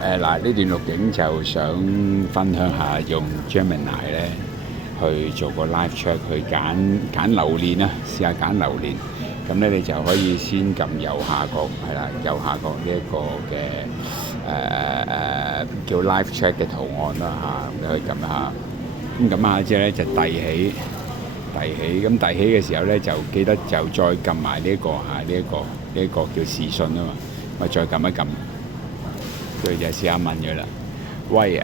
嗱，呢段錄影就想分享下用 Gemini 咧去做個 live chat，去揀榴蓮啊，試下揀榴蓮。咁咧你就可以先撳右下角，係啦，右下角呢一個嘅叫 live chat 嘅圖案啦嚇，你可以撳下。咁撳下之後咧就遞起，咁遞起嘅時候咧就記得就再撳埋呢一個嚇，呢一個叫視訊啊嘛，咪再撳一撳。佢就試下問佢啦，喂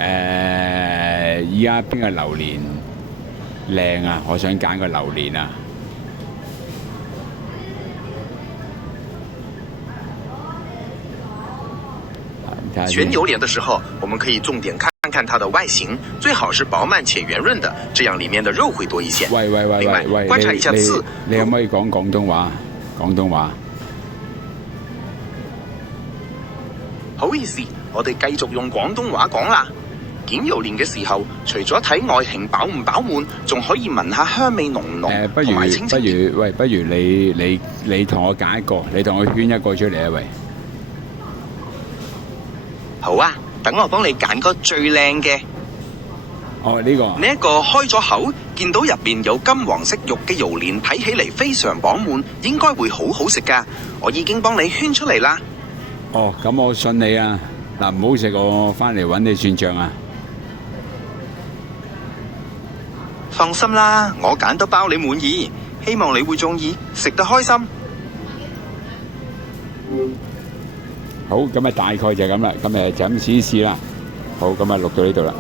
依家邊個榴蓮靚啊？我想揀個榴蓮啊！选榴莲的时候，我们可以重点看看它的外形，最好是饱满且圆润的，这样里面的肉会多一些。喂，另外，觀察一下刺。你可唔可以講廣東話？廣東話。好意思，我哋繼續用廣東話講啦。揀榴蓮嘅時候，除咗睇外形飽唔飽滿，仲可以聞下香味濃唔濃，同埋清清甜。不如你同我揀一個，你同我圈一個出嚟啊！喂。好啊，等我幫你揀個最靚嘅。哦，呢個。呢一個開咗口，見到入邊有金黃色肉嘅榴蓮，睇起嚟非常飽滿，應該會好好食㗎。我已經幫你圈出嚟啦。哦，咁我信你啊！嗱，唔好食，我翻嚟揾你算賬啊！放心啦，我揀得包你滿意，希望你會中意，食得開心。好，咁啊大概就係咁啦，咁就咁試一試啦。好，咁啊錄到呢度啦。